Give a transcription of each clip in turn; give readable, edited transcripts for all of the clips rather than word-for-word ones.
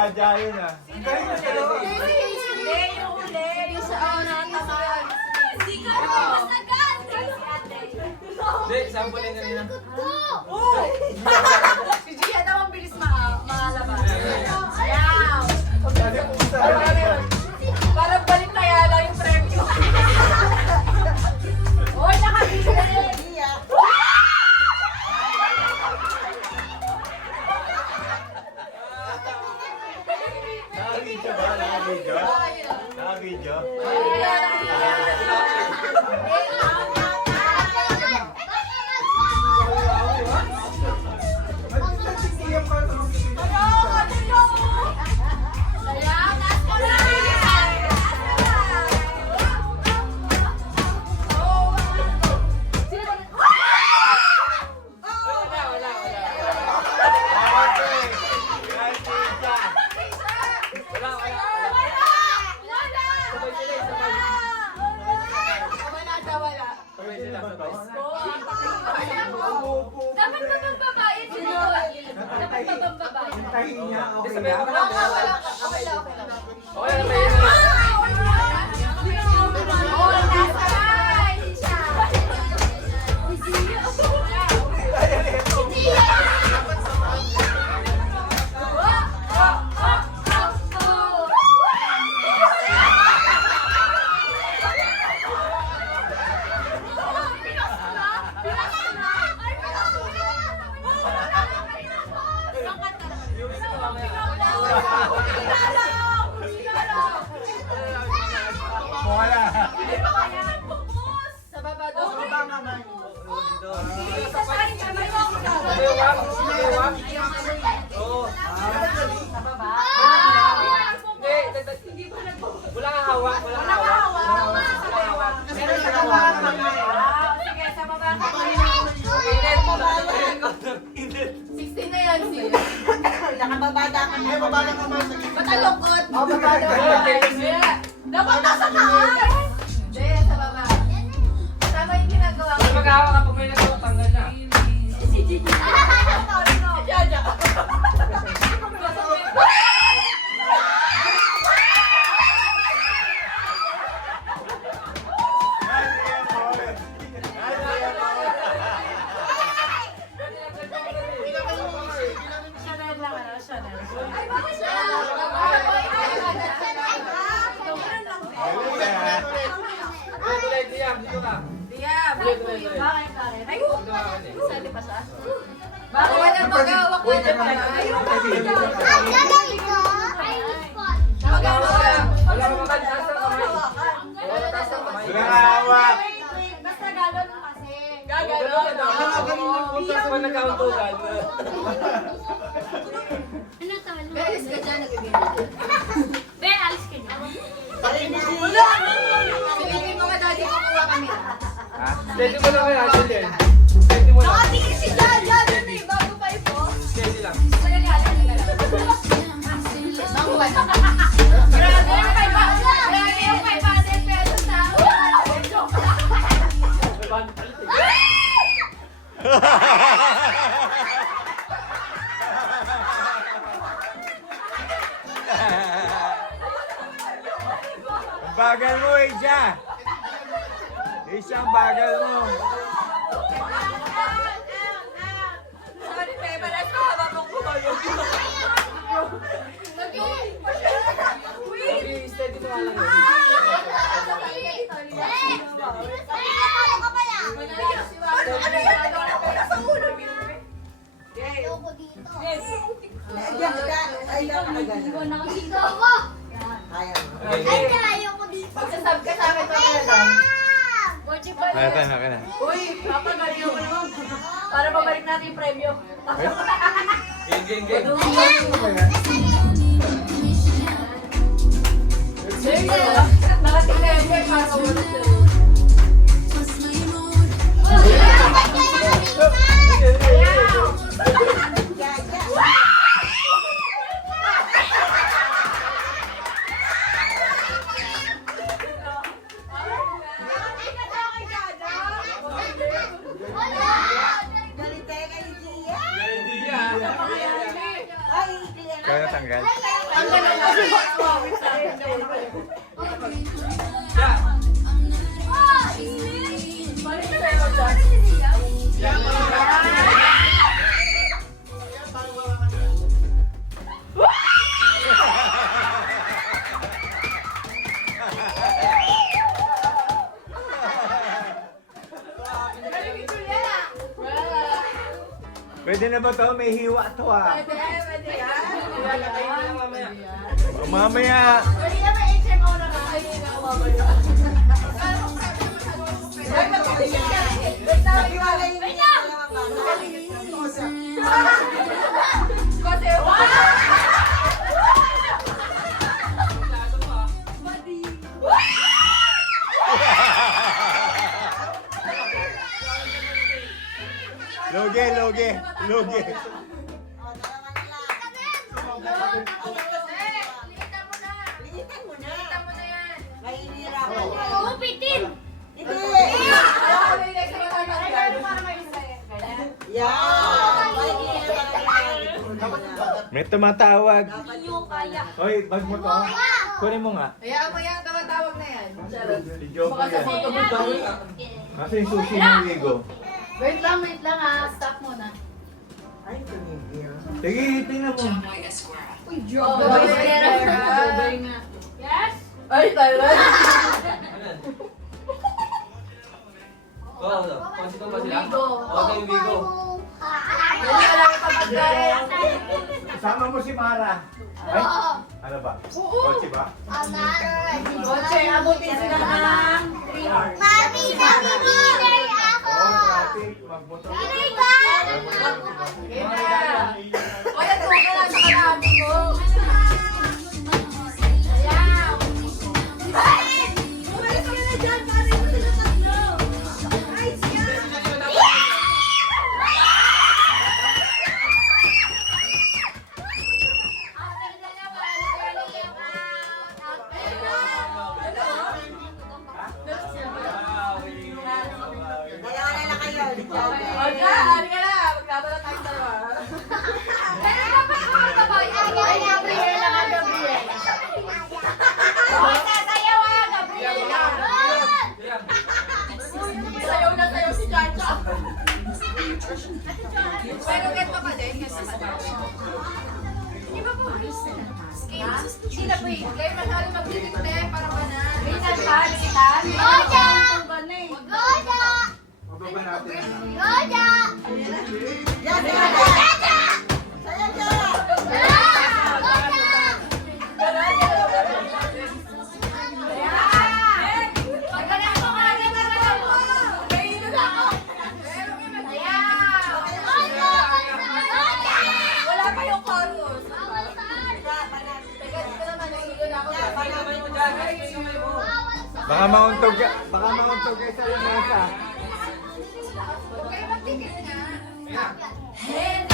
Jaja yun ah. Hindi, yung huli. Yung sa natamaan. Hindi ka masagan. Hindi, sampulin na nila. Si Gia daw ang bilis makalabas. Ayaw. Parang balik na yala yung premyo. Oy, nakabili. Nakabidyo ba? Nakabidyo? Nakabidyo? Dapat mabambabae dito. Dapat mabambabae. Tahin niya, okay Sabay lang. ako lang. Okay lang. Okay lang, may na. Wala. Sa baba daw. Oo. Sa baba. Hindi, wala kang hawak. Wala kang hawak. Sige, sa baba. 16 na yan, sis. Nakababada ka na. Babada ka man. Ba't ang lungkot? Oh, babada ka. Dapat nasa taas! Hindi, sa baba. Tama yung ginagawa ko. Mag-hawak ka pag may nagawa, tanggal na. Si Gigi. Jaja. Chanel lang, ano? Chanel. Ay, bakit siya? Tuloy, Liam, dito ka. Diyan. Tuloy. Bakit? Ay, Dito ka kasi. sali pa sa bakit walang mag-awak ko na pala? Ayun pa. Mag-hawak ka lang. Wala kang makantas sa kamay. Wala taas ang kamay. Wala nga hawak. Basta gano'n kasi. Gagano'n. Pag nagkauntugan. Beres ka dyan, nagbibigay. Be, alis ka dyan. Wala! Silipin mo ka daddy, kukuha kami. Steady mo lang kaya, Angel. Steady mo lang. Nakatingin si Jaja, dun eh, bago pa ito. Steady lang. Nagagalan, Grabe, yung 500 pesos na. Ang bagal mo, Eja. Isang bagal mo. Sorry, Beba, nasa habang kumayo. Okay, steady mo lang. Magsasab ka sa akin, Pamela. Kaya na. Uy, Papa, galing ako naman. Para mabalik natin yung premyo. Game. Nakatingnan ko yung para ulit. Kaya natanggal. Ang ganda na. Siya. Balik na tayo dyan. Galing ni Julia. Pwede na ba to? May hiwa to ah. Pwede yan. Ilalagay mo na mamaya. Mamaya. Pwede yan, may HMO na nga. Ay, hindi na ako babalik. Ay, matutusin ka. Wait lang, Naghiwalay wait niya lang. yung dalawang bata. Kasi, Loge, loge, loge. O, dalawa na lang. Liitan mo na. Linitan mo na. Liitan mo na yan. Mahihirapan yan. Upitin! Hindi. Ayaw, may next na tayo. Ay, gano'n para may isa eh. Ganyan. Yan. Mahihirapan yan. May tumatawag. Hindi nyo kaya. Hoy, bag mo to. Kunin mo nga. Hayaan mo yan, tawag na yan. Charot. Si Joe Baka sa yan. photo mo daw. Kasi yung susi ng Ligo. Wait lang ha. Stop muna. Ay, tumigil. Sige, tingnan mo. Uy, Joe. Babay nga. Yes? Ay, talaga. Oo, pasito ba sila? Bigo. Okay, Bigo. Dali ka lang kapag-galit. Kasama mo si Mara. Ay, ano ba? Kotse ba? Kotse, abutin sila ng 3 hours. Mami, dinner ako! Oo, traffic. Magmotor. Dinner ba? Okay na. O, yan, tuwa ka lang sa kanabi ko. Ayaw. Bumalik kami na dyan, pare mo sila tatlo. Nice yan. Dalawa na lang kayo. O, dyan, halika na. Magkata na tayong dalawa. Pero dapat mga babae. Ay, Gabriel lang ang Gabriel. Sasayaw ah, Gabriel. Sayaw na sayaw si Chacha. Pero get pa pa din. Iba po. Hindi na po eh. Kayo masyado magtitikte para ba na? Minsan pa, minsan. Goja! eh. Goja! Mababa natin. Goja! Yan, Saya dyan. Wala pa yung chorus. Kamay mo dyan. Kamay mo. Baka mauntog ka. Baka mauntog ka sa lamesa. Okay, magtikit na. Ayan.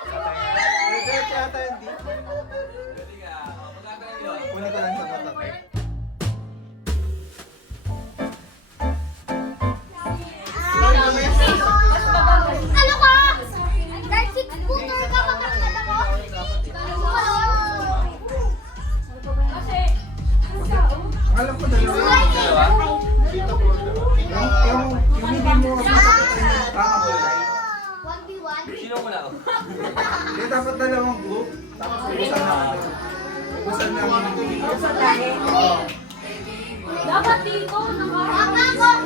Diretso yata hindi. Dali ka. Magkakaroon yun. Una ka lang sa tatatay. Ano ka? Kahit six-footer ka, magkakagad ako? Kasi, Alam ko dalawa. Dalawa? Yung hindi mo kakakulay. 1v1? Sino mo na ako? Hindi dapat dalawang group. Tapos ubusan na. Ubusan na. Dapat dito, naka...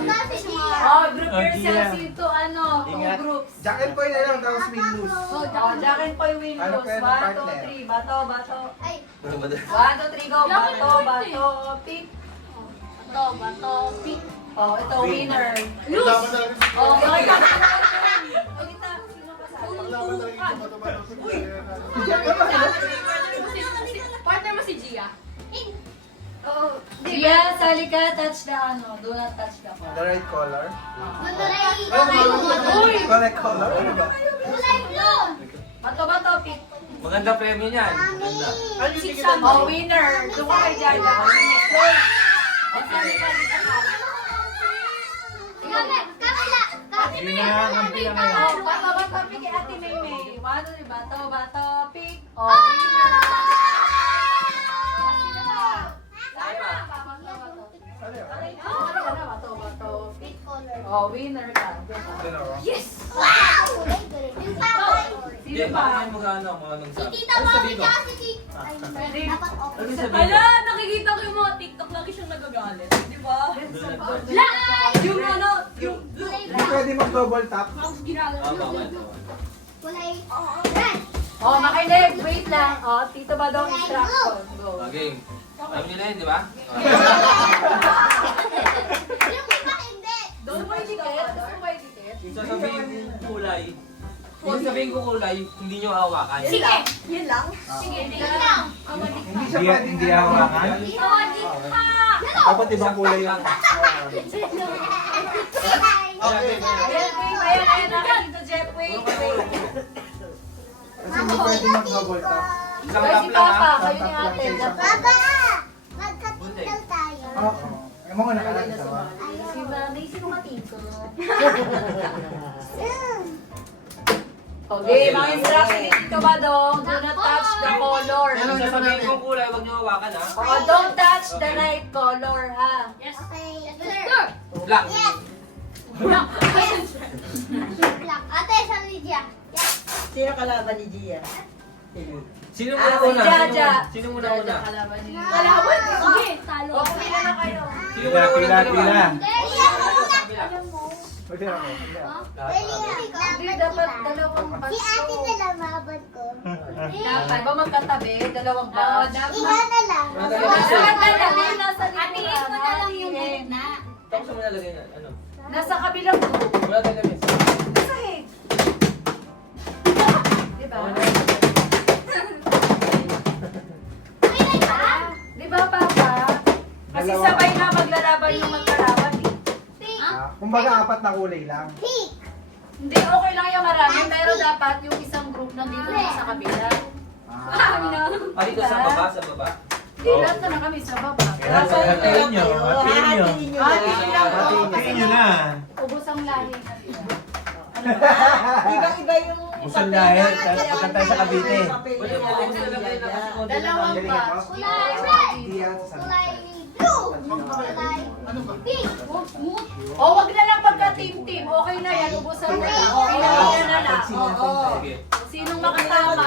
Kasi siya. Oh, group yourselves Gia. into ano, two Ingat. groups. Jack and Poy na lang, tapos win-lose. Oh, Jack and Poy win Ano lose. pa yan, 1, 2, partner? 3. Bato, bato. Ay, 1, 2, 3, go. Bato, bato, pick. bato, pick. Oh, ito, winner. Lose! Oh, okay. Alita, sino kasama? Partner mo si Gia. Oh, Gia, sali ka, touch the ano. Do not touch the The ball. right color. Kulay Correct color? Ano ba? blue. Bato, bato, pick. Maganda premyo niyan. Maganda. Oh, winner. Doon ka kay Jaja. Kami na, kampi na ngayon. Oh, bato kay Ate Maymay. Ano, di ba? Bato, pick. Oh, winner. Oh, winner ka. Yes! Wow! Yung papa. Hindi, baka may mag-ano, mga nang Si sabi. Tita Ano Mami sabihin ko? kasi si... Ay, dapat okay. Ano sabihin ko? Ala, nakikita ko yung mga TikTok lagi siyang nagagalit. Di ba? Live! Yung ano, yung... Hindi pwede mag-double tap. Bawal. Kulay red. Oh, makinig. Wait lang. Oh, Tito Badong instruction. Go. Game. Alam niyo na yun, di ba? Yung iba hindi. Gusto mo yung ticket? Gusto mo yung ticket? Yung sasabihin kong kulay, yung sasabihin kong kulay, hindi nyo hawakan. Sige. Yun lang? Sige, yun lang. Hindi siya pwede hindi hawakan. Dapat ibang kulay yung... Ayan na, Tito Jeff. Wait. Kasi hindi pwede mag-double tap. Isang Kaya tap si lang Papa, ha. kayo ni Ate. Baba! Magkatinggal tayo. Oo. Yung mga nakalagay sa ba? Si Manay, sino matito? Okay, mga instruction ni Tito Badong. Do not touch the color. Yung sasabihin kong kulay, huwag nyo hawakan ha. Oh, don't touch the light color, ha? Okay. Black. Black. Yes. Black. Ate, sa Lydia. Yes. Sino kalaban ni Gia? Sino Ah, muna si una? Jaja. Sino muna una? Jaja, kalaban niya. Kalaban. Sige. Talo. O, pumila na kayo. Sino muna una? Pila. Pila. Pwede ako. Hindi, dapat dalawang Si batch ate to. na lang mabad ko. Dapat ba magkatabi? Dalawang batch? Iba na lang. Dapat dalawa. Nasa Atingin mo na lang yung gitna. Tapos mo nalagay na, ano? Nasa kabilang group. Wala tayo na miss. Sa head. Diba? Diba, Papa? Kasi Dalawa. sabay na maglalaban yung magkalaban eh. Kumbaga apat na kulay lang. Pink. Hindi, okay lang yung marami, pero dapat yung isang group nandito na sa kabila. Ah, dito sa baba, sa baba. Hindi, lahat na kami sa baba. Nasa Hatiin nyo. Hatiin nyo. Hatiin nyo. Hatiin lang po. Hatiin nyo na. Ubus ang lahi. Iba-iba yung Usan dahil, punta tayo sa Cavite. Wala mo, ako nalagay na kasi konti na Dalawang lang. batch. Kulay red. Hindi yan sa Kulay blue. Kulay pink. O, wag na lang pagka-team-team. Okay na yan, ubusan mo na. Okay na yan na lang. Oo. Sige. Sinong makatama?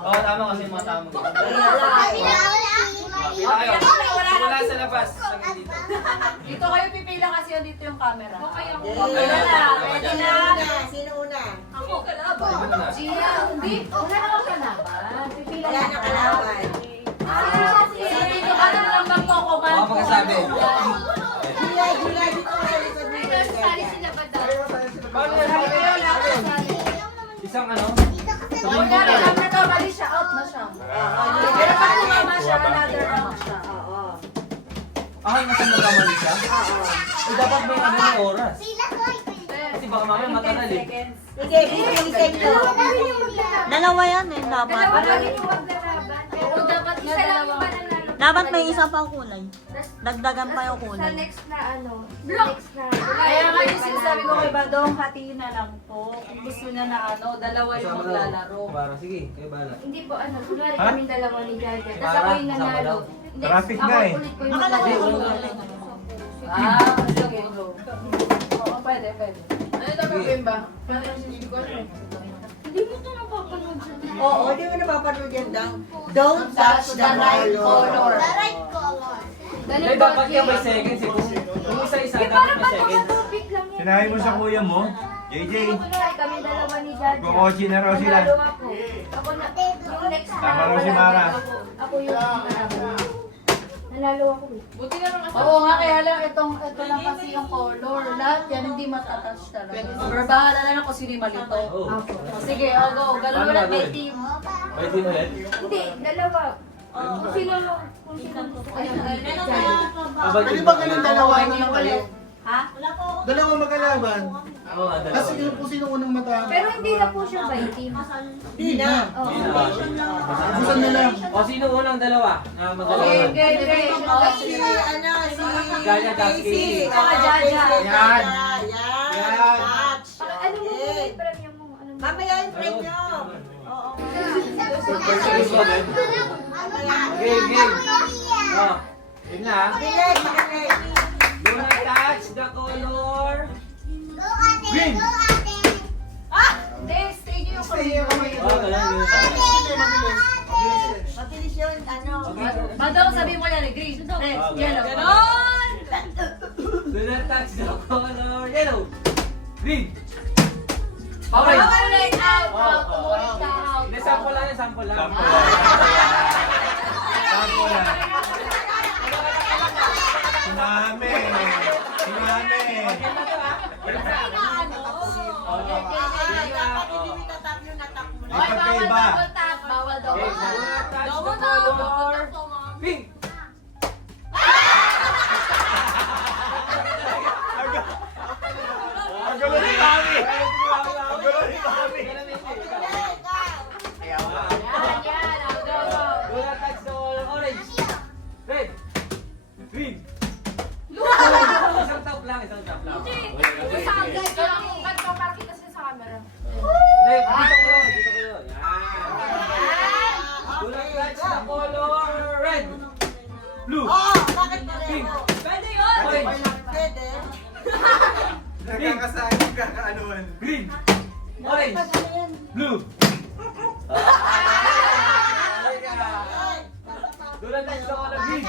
Oo, tama kasi mga tama. Kabila wala. Pila kayo. Wala sa labas. Dito. Dito kayo pipila kasi yan dito yung camera. Okay ako. Yay. Okay na. Pwede na. Sino una? Ako, kalaban. Sino na? Gia, hindi. Wala naman kalaban. Pipila Wala na kalaban. Dito ka na lang magkokoman. Baka magkasabi. July, dito ka sa likod mo. Paano yan? Isang ano? So, kunyari lang na to, mali siya. Out na siya. Pero pag tumama siya, another round siya. Ah, nasa nagkamali siya? Eh, dapat may ano yung oras. Sila ko. Kasi baka mamaya matagal eh. Sige, 15 seconds. Dalawa yan eh, dapat. Dalawa lang yung maglalaban. Pero dapat isa lang yung mananalo. Dapat may isa pang kulay. Dagdagan pa yung kulay. Next na ano. Kaya nga yung sinasabi ko kay Badong, hatiin na lang po. Kung gusto niya na ano, dalawa yung maglalaro. Para, sige, kayo bahala. Hindi po ano, kunwari Ha? kami dalawa ni Jaja. Tapos Para, ako yung sama nanalo. lang. Hindi, Traffic ako na eh. ulit ko yung Nakalagay maglalaro. yung kulay. Ah, sige, go. Oo, pwede, pwede. Ano ito gagawin ba? Hindi mo ito napapanood siya. Oo, di mo napapanood yan daw. Don't touch the right color. The right color. Ay, dapat yan may seconds eh. Kung isa-isa, dapat may seconds. Topic lang yan. Sinabi mo sa kuya mo, JJ, Kunwari kami dalawa ni Jaja. kukochi na raw sila. Nanalo ako. Ako na, yung next na. Tama raw si Mara. Ako yung nanalo. Nanalo ako eh. Buti na lang ako. Oo nga, kaya lang ito lang kasi yung color. Lahat yan hindi matatouch talaga. Or bahala na lang kung sino yung malito. Oo. O, sige, o go. Ganun mo lang, may team. Pwede mo yan? Hindi, dalawa. Kung sino, kung sino. Ano ba ganun dalawa? Hindi yung ulit. Ha? Dalawa magkalaban. Oo, Kasi yun po sino unang mata. Pero hindi na po siya by team. Hindi na. Busan na lang. O, sino unang dalawa? Na magdalawa. Okay. Si ano, si Jaja, Casey. Saka Jaja. Yan. Yan. Touch. Ano mo Okay. yung premium mo? Ano mo? Mamaya yung friend nyo. Oo. Game. O, yun na. Makinig, makinig. Do not touch the color. Green. Hindi, stay nyo yung Stay yung kamay. O, ganun. Mabilis yun, ano. Madam, sabihin mo yan, green, red, yellow. Ganon! Do not touch the color yellow. Green. Okay. Tumulit out, Oh, tumulit out. Hindi, sample lang yan, sample lang. Sample lang. Sinami. Dapat hindi nitatap yung natap mo. Oy, bawal Magkaiba. double tap, bawal double Okay, do tap. not touch Double the tap, double color tap to, ma'am. pink. Ang gulo ni Mami. Ang gulo ni Mami. Yan, go, go. Do not touch the color orange. Red. Green. Isang tap lang, isang tap lang. Isagay ka lang, ba't ka para kita sa camera? Hindi, dito kayo, dito kayo. Yan. Do not touch the color red. Blue. Oh, bakit Pink. pareho? Pwede yun! Orange. Pwede. Nagkakasaan yung kakaanuan. Green. Orange. Blue. Do not touch the color green.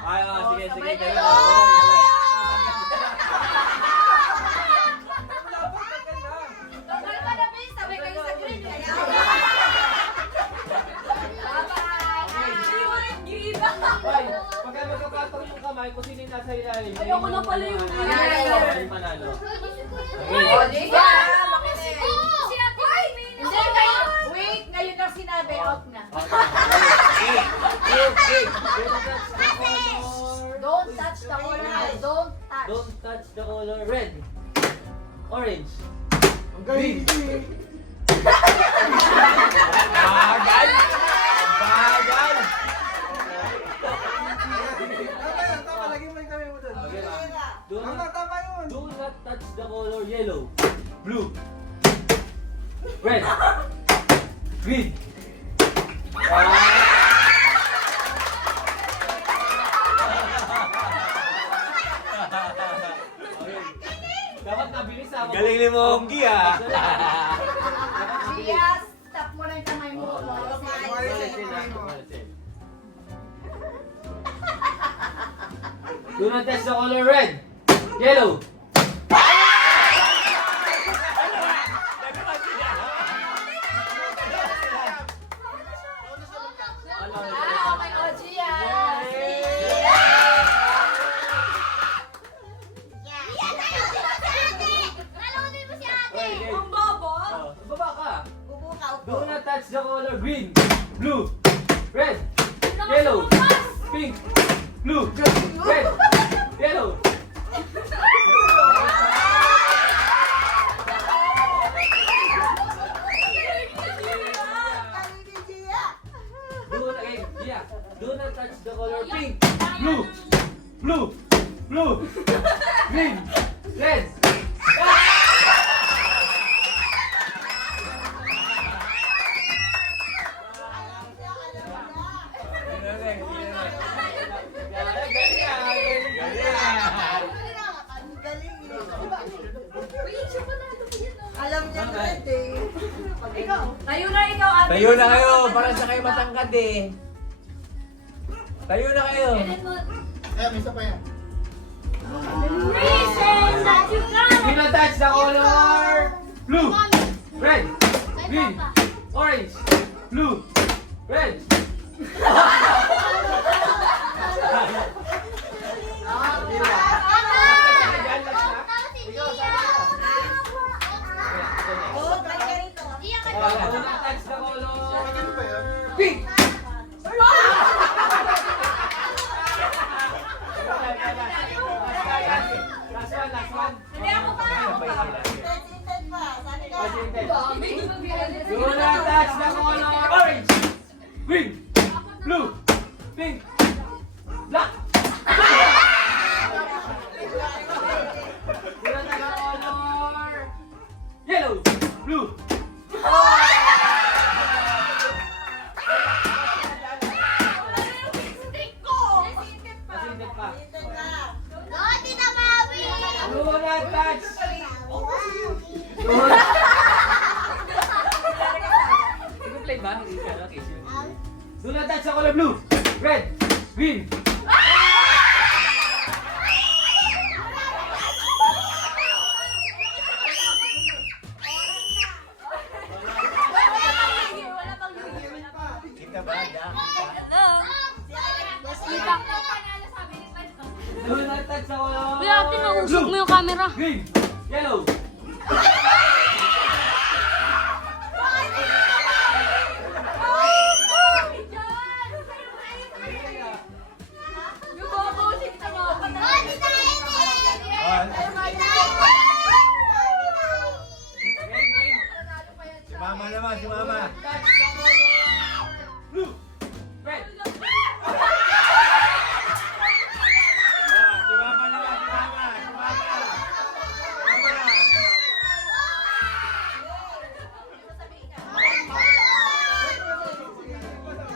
Ay, sige, sige. Tagal ka na, Vince. Sabi kayo sa green. Bye-bye. Hindi mo rin green. Ay, pagka magkakataon yung kamay, kung sino yung nasa ilalim. Ayoko na pala yung green. Yung panalo. Oh, Jessica, makinig. Hindi, ngayon. Wait, ngayon ang sinabi. Out na. Don't touch the color. Don't touch. Don't touch the color red. Orange. Ang galing Green. eh. Bagal! Bagal! Tama, lagi mo yung kamay mo doon. Okay, do Tama, not, tama yun. do not touch the color yellow. Blue. Red. Green. Dapat nabilis ako. Galing ni Monggi, ah. Gia, stop mo na yung kamay mo. Do not touch the color red. Yellow. Ah, okay, oh, Gia. Ang baba. Baba ka. Upo ka, upo. Do not touch the color green, blue, red, yellow, pink, blue, red, yellow. Do not touch the color pink, blue, green, red. Alam niya red eh. Tayo na ikaw, ate. Tayo na kayo, para sa kayo matangkad eh. Tayo na kayo. Kaya, may isa pa yan. Do not touch the color blue, red, green, orange, blue, red. not touch. Play ba? Hindi ka. Okay, sure. Do not touch the color blue, red, green. Kita ba? Do not touch the color Kuya, tinausok mo yung camera. green, yellow. Si Mama naman, si Mama. Touch the color blue, red. Si Mama naman, si Mama. Si Mama. Mama.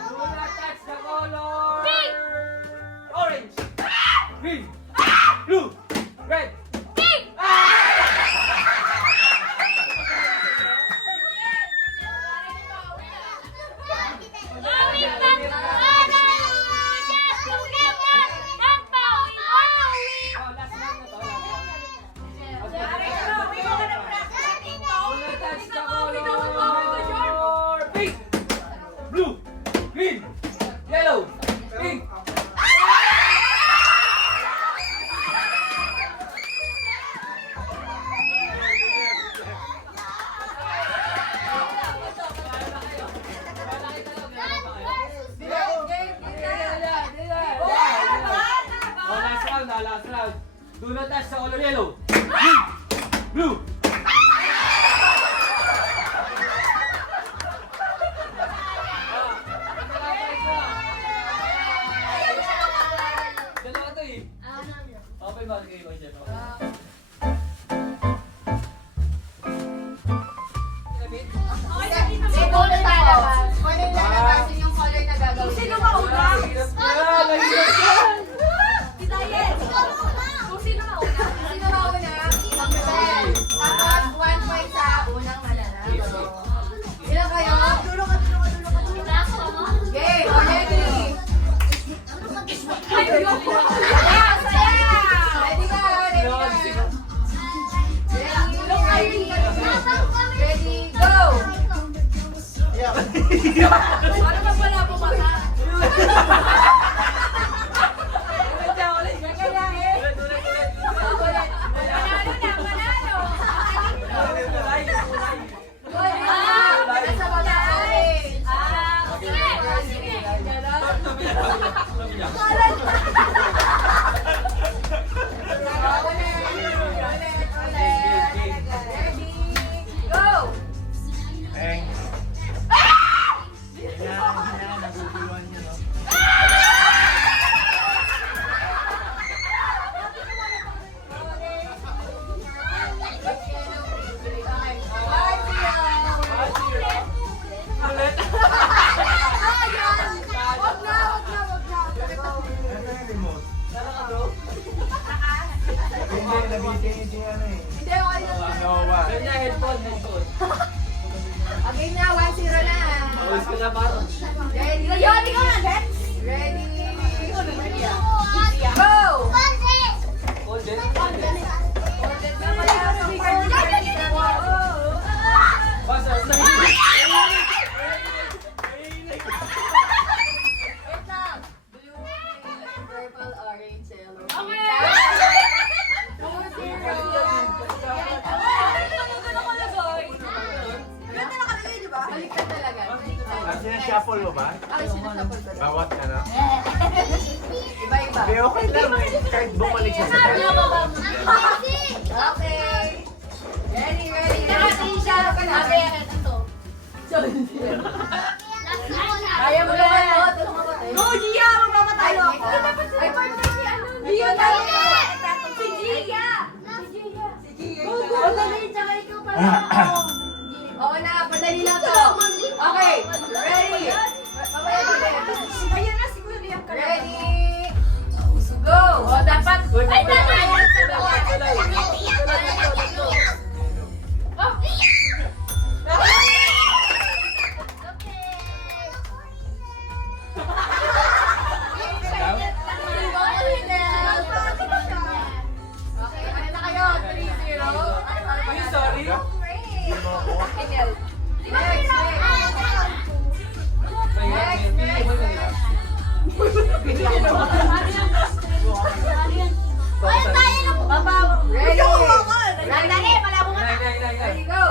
Do not touch the color orange, green, blue, red. Oh, last round na to, last round. Okay. Do not touch the color pink, blue, green, yellow, pink. Oh, last round na, last round. Do not touch the color yellow, green, blue. Dalawa to eh. Open ba? Sige, open siya. Sino mauna? Hirap yan, hirap yan. Sino mauna? Mag-bell. Tapos 1 point sa unang mananalo. Ilan kayo? Okay, ready? Sayaw! Sayaw! Ready ka? Ready, go! Ano ba wala po mata? Eng. Yan, naguguluhan niya, no? Ano yung remote? Hindi, nabitin yung ano eh. Nova. Ganyan, headphone, headphone. Okay na, 1-0 na. Always ko na parang. Ready? Ready ka na, Ben? Ready? Go! Hold it. Basta, Purple, orange, yellow. Baliktad talaga. Kasi na-shuffle mo ba? Ay, sinasapol ko daw. Bawat ka na? Iba-iba. Hindi, okay lang eh. Kahit bumalik siya sa dati. Okay. Ready, ready. Nakasisya ka na. Kaya mo naman ako. Tulungan ko tayo. Go, Gia! Magmamatay ako. Ay, partner si ano? Gia tayo. Si Gia. Go, go! Oo na, padali lang to. Okay, ready. Mamaya ulit. Ayan na, si Kuya Liam ka na. Ready. Go. O, dapat. Uy, Ay, kulay. dapat. Kulay. Sorry. Emil. Next. Ready? Dali, malabo ka na. Ready, go.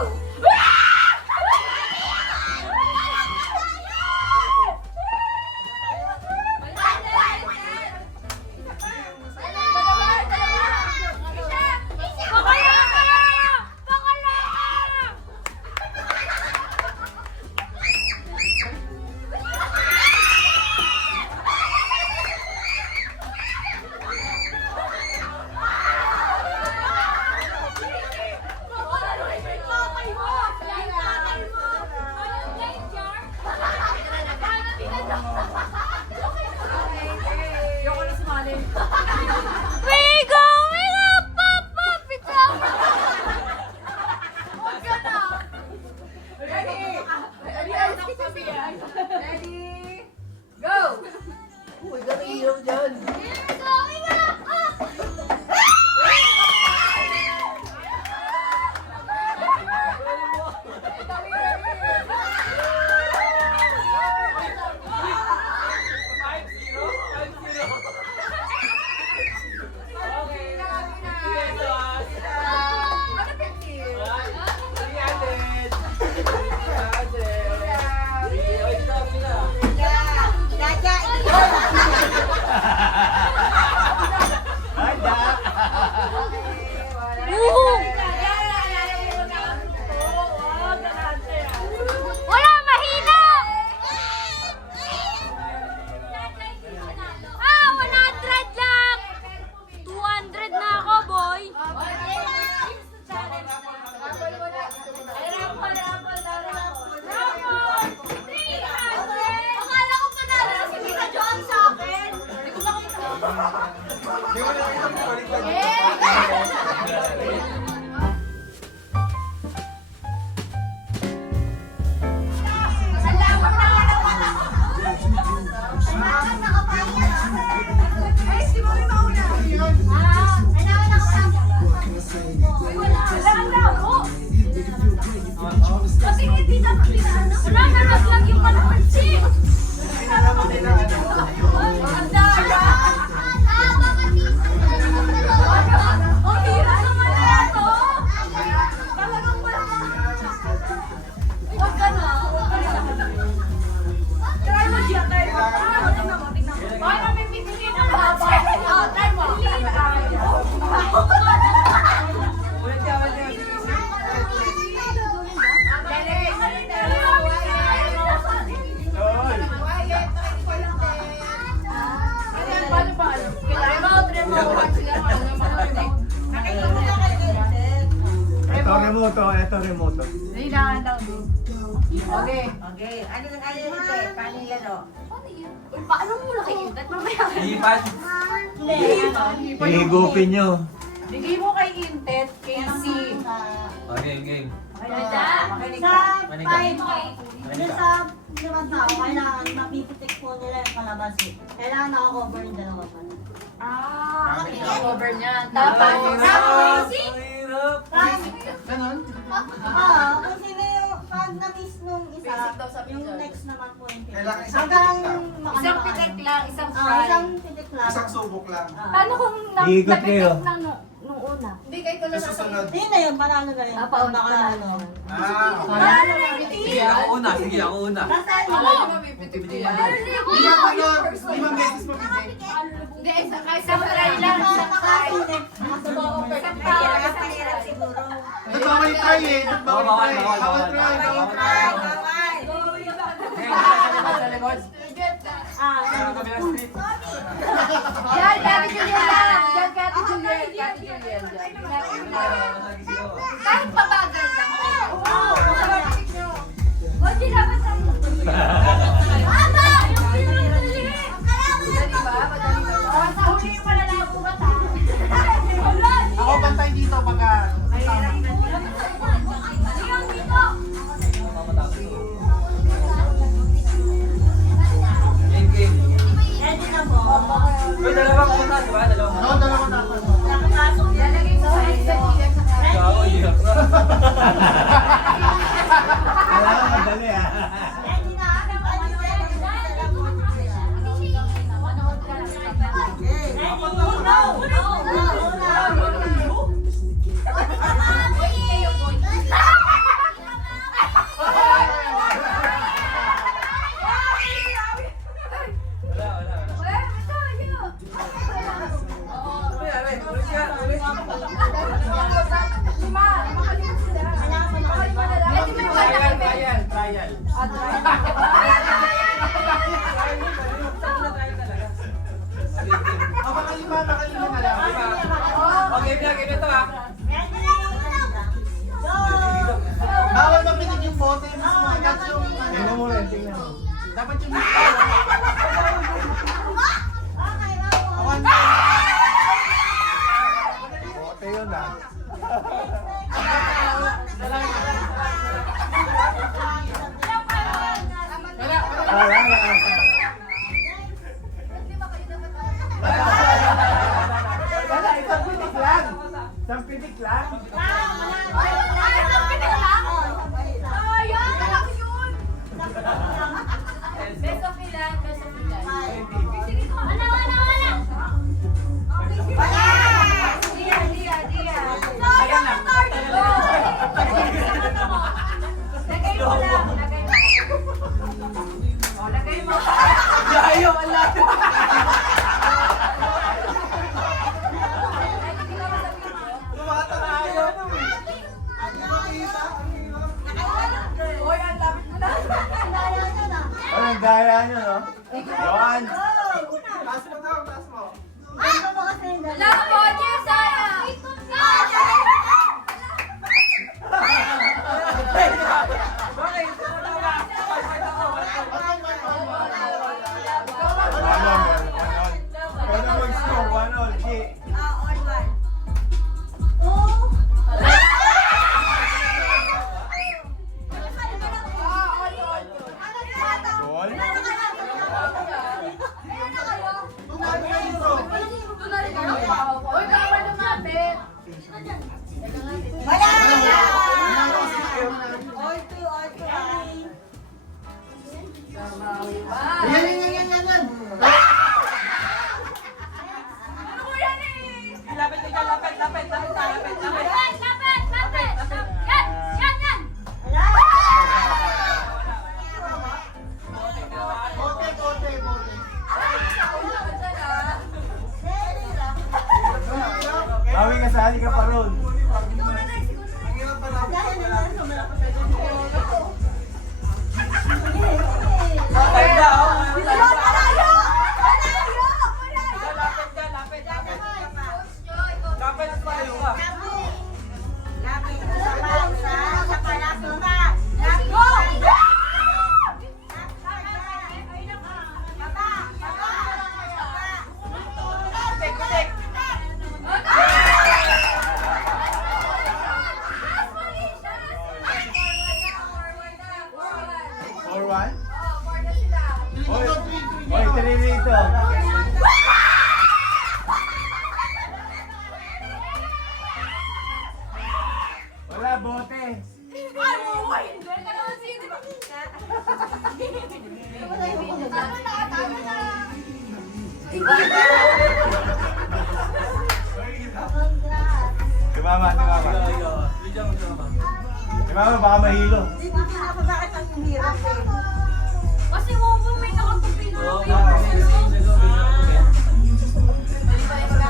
Ayoko na sumali. We going up, up, up. It's up. Huwag ka na. Ready? Ready? Go! Uy, dami hirap dyan. We're going up, up. Wala, mahina! 100 lang! 200 na ako, boy! Akala ko panalo na si Tita Joan sa akin! Hindi ko nakita. Hindi ko nakita mo baliktad. Ito remoto. Okay. Okay, ano yung ite? Paano yung gano? Uy, paano mo nakikita? Mamaya. Lipat. Ihigupin nyo. Bigay mo kay Intet, Casey. Okay, game. Sa 5, dun sa 5 tao, kailangan mapipitik po nila yung kalabasin. Kailangan naka-cover yung dalawa pa. Cover niya. Tapos, Kung sino yung pag na-miss nung isa, Basic daw sabi yung dyan. next naman po yung pitik. Kailangan isang Hanggang pitik lang. isang pitik lang, isang Ah, fry. isang pitik lang. Isang subok lang. Paano kung Iikot kayo. na nung una? Hindi, kayo ko Sa susunod. Yun na yun, panalo na yun. Pauna Baka ka. ano. Paano na yung Sige, ako una. Sige, ako una. Nasaan Alam yun? mo, mapipitik ko yan. Limang beses mabitik. Hindi, isang fry lang, isang fry. Isang fry. Mahirap siguro. Ba't bawal i-try eh? Ba't bawal i-try? Bawal try, bawal try. Sa likod. Sa kabilang street. Yan, Kati Julian lang. Yan, Kati Julian. Kati Julian. Kahit pabagal lang. Huwag dapat sa mga. Aba! Madali ba? Madali ba? Sa huli yung malalabo ba ta? Ako bantay dito pagka... Game, game. Ready na po. Uy, dalawang una, di ba? Dalawang una. Oo, dalawa na ako. Nakapasok yan. Lalagay mo sa headset. trial. Makalima na lang. Okay, game ito ha. Bawal mapinig yung bote. Mas magat yung... Tingnan mo rin, tingnan mo. Dapat yung... Bote yun ah. Wala, isang pitik lang. Isang pitik lang. Ayaw, ala. Tumatarayo. Ang gaya nyo, no? Yan. Taas mo daw, taas mo. Kaya mag-score, 1-all, G. Goal? Yan. Lapit ka dyan, lapit. Bote. Bawi ka sali ka pa ron. Ganda, oh. Lapit at malayo ka. Pitik. 4-1? Oy, 3 rito. Wala, bote. Tumama. Tumama, baka mahilo. Kasi mo may nakatupi na ako yung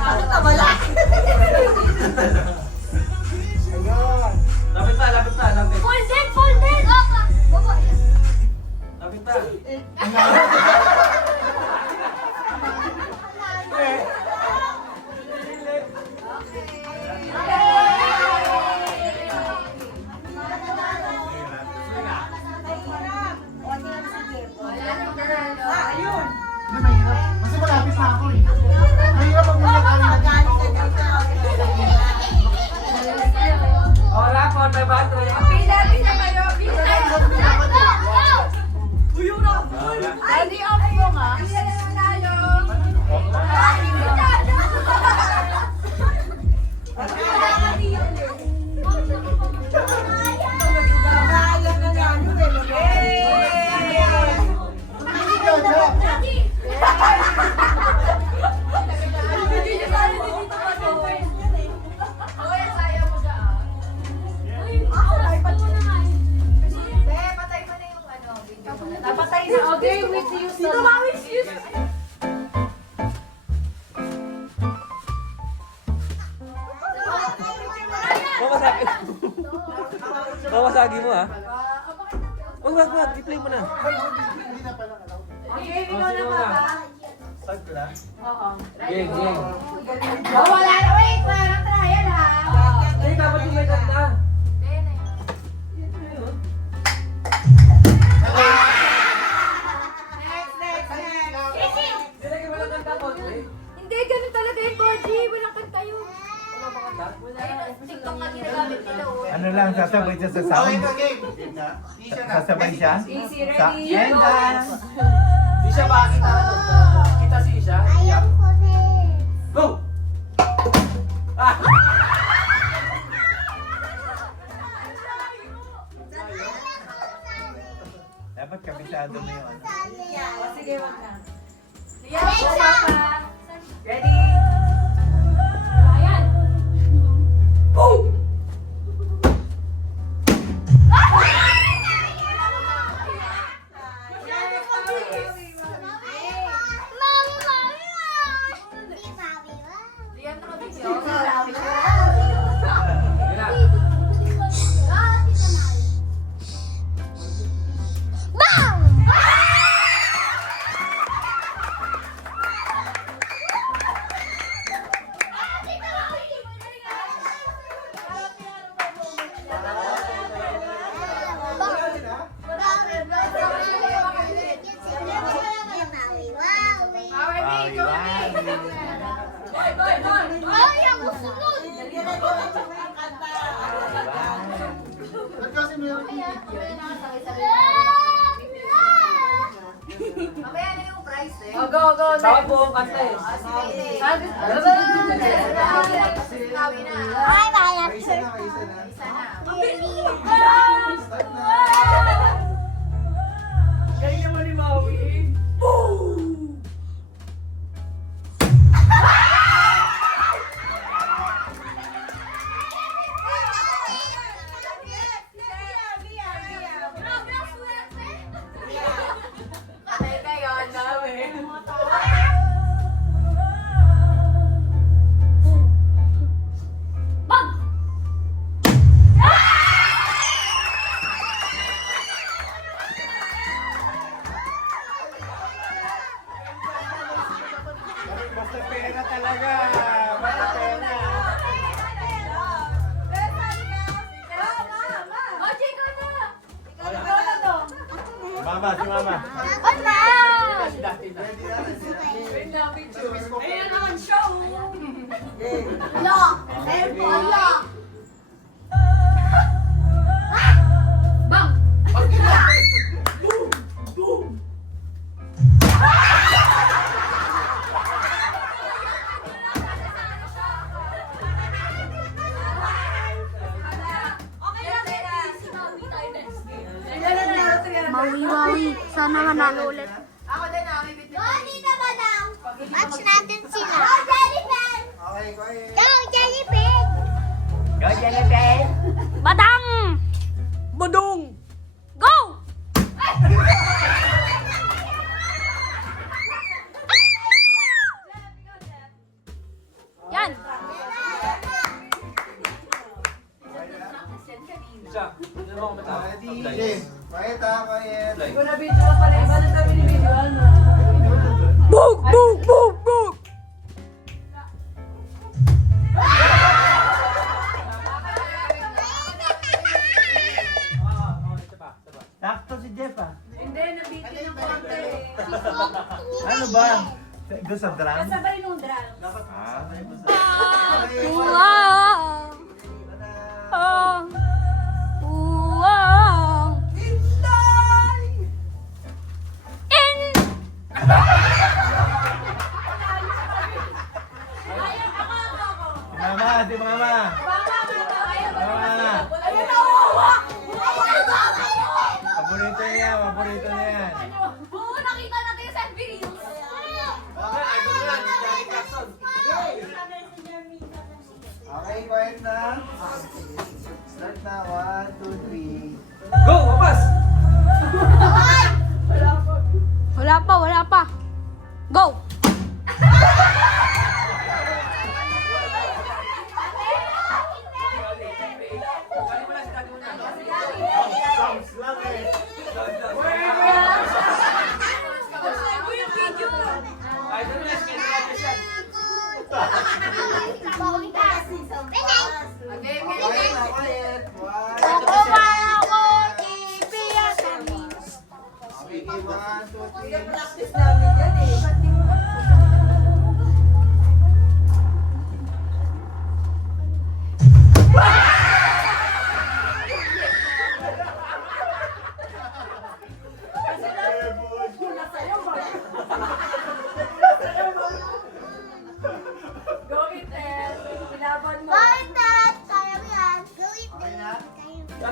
Lapit pa. Folded! Baba! Lapit pa. Kasi malapit na ako eh. Mahirap mag-ulit kami na Hola, por me va a traer. Daddy, off mo nga. Napatay na. Okay, with you. Sino mami? Mamasagi mo, ha? Wag. I-play mo na. Hindi na pala. Okay, Oh, sino na? Start ko na. Game. Oh, wala na. Wait, wala na trial ha. Hindi, dapat yung may kanta. Next. Nilagyan mo lang kanta mo, eh. Hindi, ganun talaga yung Gordy. Walang kanta yun. Wala ba kanta? TikTok na ginagamit nila. Ano lang, sasabay siya sa Okay, sound? game. Game na. Di siya na. Sasabay siya? Easy, Sa ready? and dance! Di siya ba kita? Kita siya? Ayaw ko rin. Go! Ah! Dapat kabisado mo yun. Sige, wag na. Ayan. Ready? Ayan. Yun na. Ba't kasi meron Oh, go. Dapat buong kanta eh. May isa na. Start na. Galing naman ni Maui. Basta pera talaga! Basta pera! Mama, si mama. Ayan naman, show! Mawi-wawi. Sana manalo ulit. Ako din, may bitbit. Dito ba daw? Match natin sila. Go, Jellyfish! Okay, go ahead. Go, Jellyfish! Go, Jellyfish! Badang! Badong! Go! Yan! Siya. Yun mo kumanta. Ready? Game. Quiet ha, quiet. Play. Kung na-video ka pala, iba na tabi ni video, ano? Bug! Isa pa. Sakto si Jeff ah. Hindi, na-video ng konti. Ano ba? Doon sa drum? Kasabay nung drum. Ah. Okay, Wow! Oh! Wow! In! Si mama! Mama! Ayun na, wawa! Paborito niya, paborito niya. Oo, nakita natin yung selfie reels. Okay, quiet na. Start na. 1, 2, 3. Go! Wapas! Wala pa. Go! Galing mo na, sinabi mo na. Sounds lang eh.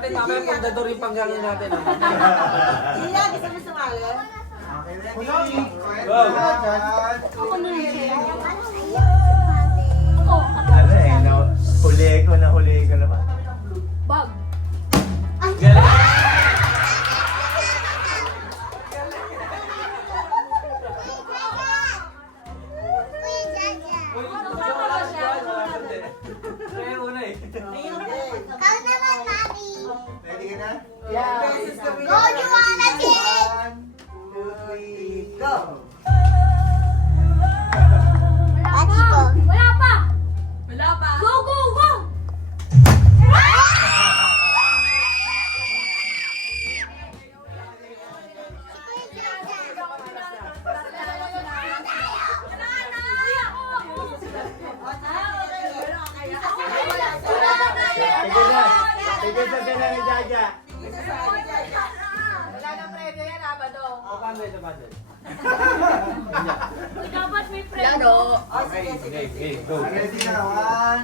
natin mamaya pagdador yung panggangin natin. Iya, gusto mo sumali? Okay, ready? Go. Ako na yun. Ano eh, huli ko naman. Bag. Galing. Uy, kaya una eh. Kau naman, Mami. Ready ka na? Beses kami Go, Joanna, Jake. 1, 2, 3, go! Wala pa. Wala pa. Wala pa. Go, go, go. Tigil sa sila ni Jaja. Wala nang premyo yan, Abado. Paano ito, paano? Dapat may friend. Lalo. Oh, sige, sige. Okay, go. Ready na?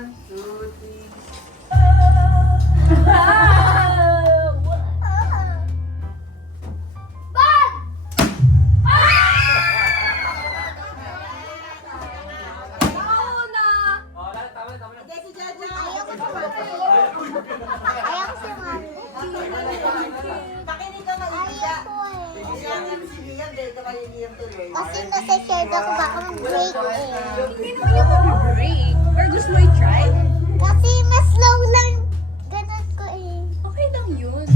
1, 2, 3. Bag. Oh, tama na. Sige, si Jaja. Ayaw ko si Mami. Pakinig ka maigsa. Iyangan si Liam, dahil ka maliliyam tuloy. Kasi nasa-scared ako baka mag-break eh. Break. Or gusto mo i-try? Kasi mas slow lang. Ganun ko eh. Okay lang yun.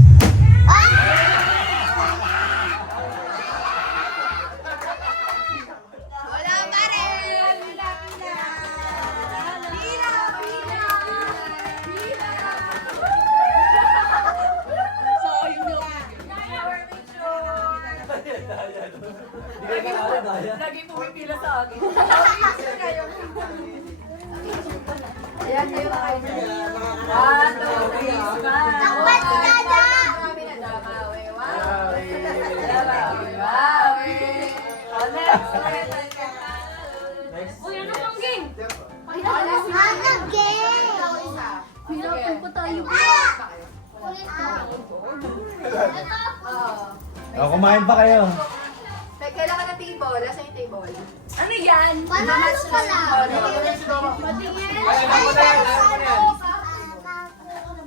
Wala pa rin! So, yung Lagi pumipila sa akin. Ayan, kayo na kayo. Takpan si Dada! Marami na damawi. Wow. Damawi. Next. Uy, ano bang game? Ano game? Hirapan pa tayo. Ulit O, kumain pa kayo. Kailangan ng table. Nasa yung table? Ano yan? Panalo pala. Patingin. Ayaw mo na yan.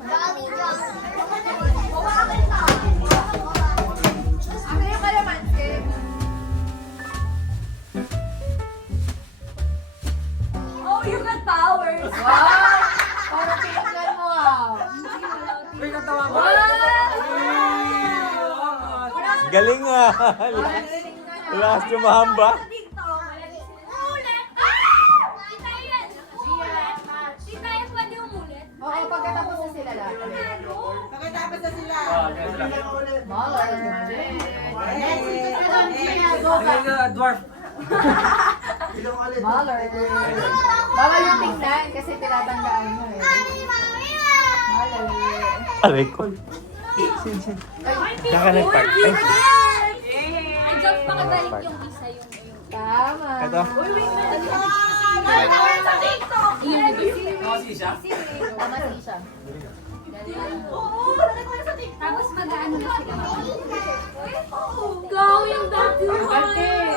Bali dyan. Ako yung kalamansi. Oh, you got powers. Wow! Parang pinaklan mo ah. Uy, natawa mo. Galing nga. Lakas tumahamba. Ulit! Tita yan! Ulit! Tita yan, pwede umulit? Oo, pagkatapos na sila lahat. Pagkatapos na sila. Baller. Dwarf. Ilong ulit. Baller. Bawal yung tingnan kasi tinatandaan mo eh. Baller. Aray ko. Saan ka nag-park? Ay, Ay, Job, pakagaling yung isa yung Tama. ito. Ay, tawag sa TikTok! Ako si Isha. Tama siya. Tapos mag-ano na sila. Go yung dati mo! Baller.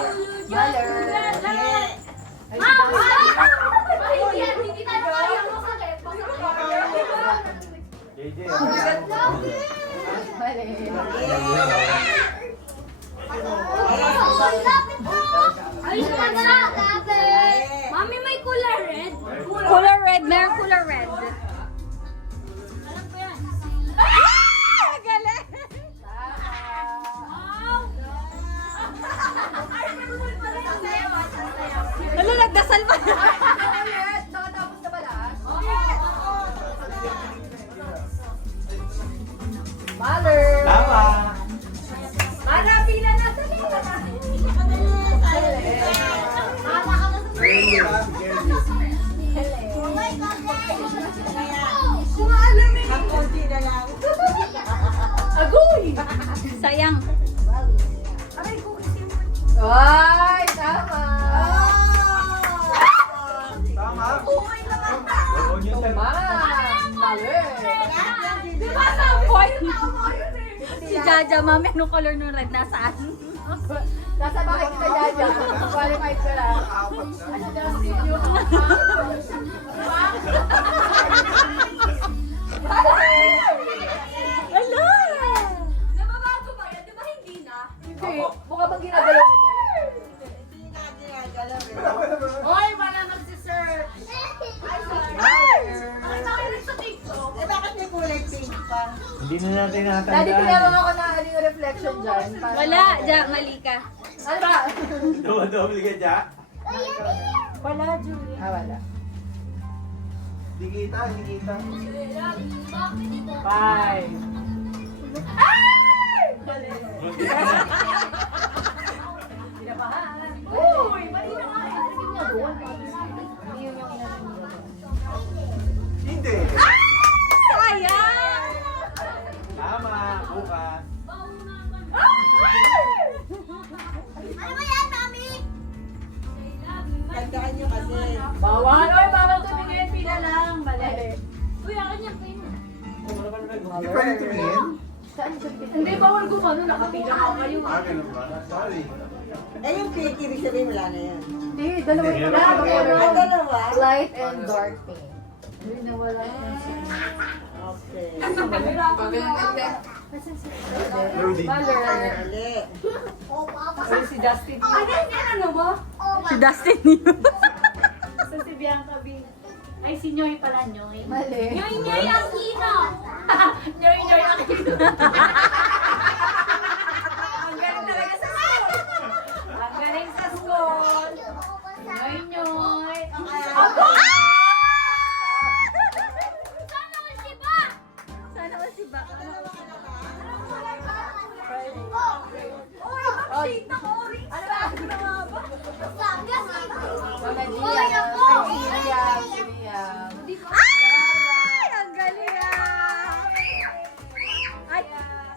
Ma'am! Hindi tayo kaya mo sakit. JJ. Mali. Ay, talaga! Mami, may color red. Color red. Meron color red. Alam ko yan. Galing! Ano, nagdasal pa? Ulit. Nakatapos na ba lahat? Baller. Tama. Ana, pila na. Dali. Ang konti na lang. Agoy! Sayang. Ay, tama. Tama. Huwag niyo Tama. Baller. Di ba sabi ko? Si Jaja, mami, anong color ng red? Nasaan? Nasa bakit kita Jaja? Qualified ka lang. Ano daw si Yu? Hello! Nababago ba yan? Di ba hindi na? Hindi. Mukha bang ginagalaw ko? Hoy, wala magsisearch. Ay, nakinig sa TikTok. Eh, bakit may kulay pink pa? Hindi na natin Daddy, nakatandaan. tinawag ako na ano yung reflection dyan. Para- Wala, Ja, mali ka. Ano ba? Double ka dyan? Wala, Julia. Ah, wala. Di kita, di kita. 5. Uy, mali na nga. Hindi yun yung inano niya. Hindi. Sayang! Tama, bukas. Ano ba yan, Mami? Tandaan nyo kasi. Bawal. Oy, bawal tumingin. Pila lang. Mali. Uy, akin yan, pin. Hindi pwede tumingin? Hindi, bawal gumano. Nakapila ka kayo. Ganun ba? Sorry. Eh, yung pink, ibig sabihin wala na yan. Hindi, dalawa yung wala. Ay, dalawa? Light and dark pink. Hindi na wala yan. Okay. Rudy. Mali. Si Justin. Ano yan? Ano mo? Si Dustin yun. Sa si Bianca B. Ay, si Nyoy pala, Nyoy. Mali. Nyoy, nyoy, ang hino. Nyoy, Nyoy, ang Ang galing talaga sa school. Ang galing sa school. Nyoy, Nyoy. Ako! Sana all si Ba? Sana all si Baka. Uy, bakit shade ng orange? Ano ba? Ano nga ba? Sabi, Wala Uy, Gia. ako! Ay, Gia. Ay! Ang galing ah! Ay!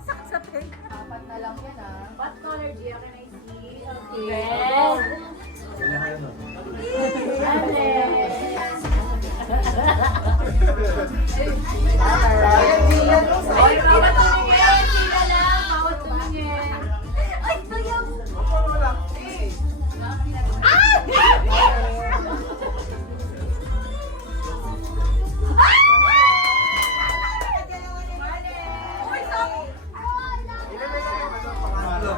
Sakit sa peg. Apat na lang yan ah. What color do you can I see? Red. Wala kayo nun. Ay, bawal tumingin. Pila lang. Bawal tumingin. Ay, bayaw. Uy, sabi. Pangatlo.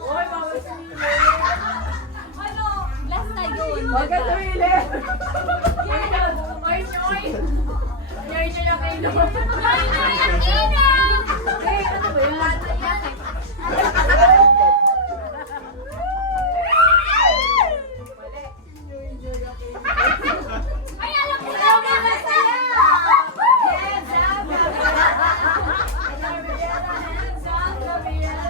Uy, bawal tumingin. Ano? Last na yun. Huwag ka tumili. Uy, Nyoy, Nyoy. Nyoy, Nyoy, ang kayo. Nyoy, nyoy, ang hino. Eh, ano ba yan? Ay, alam ko na ang masaya. Hands up, Gabriela. Hands up, Gabriela.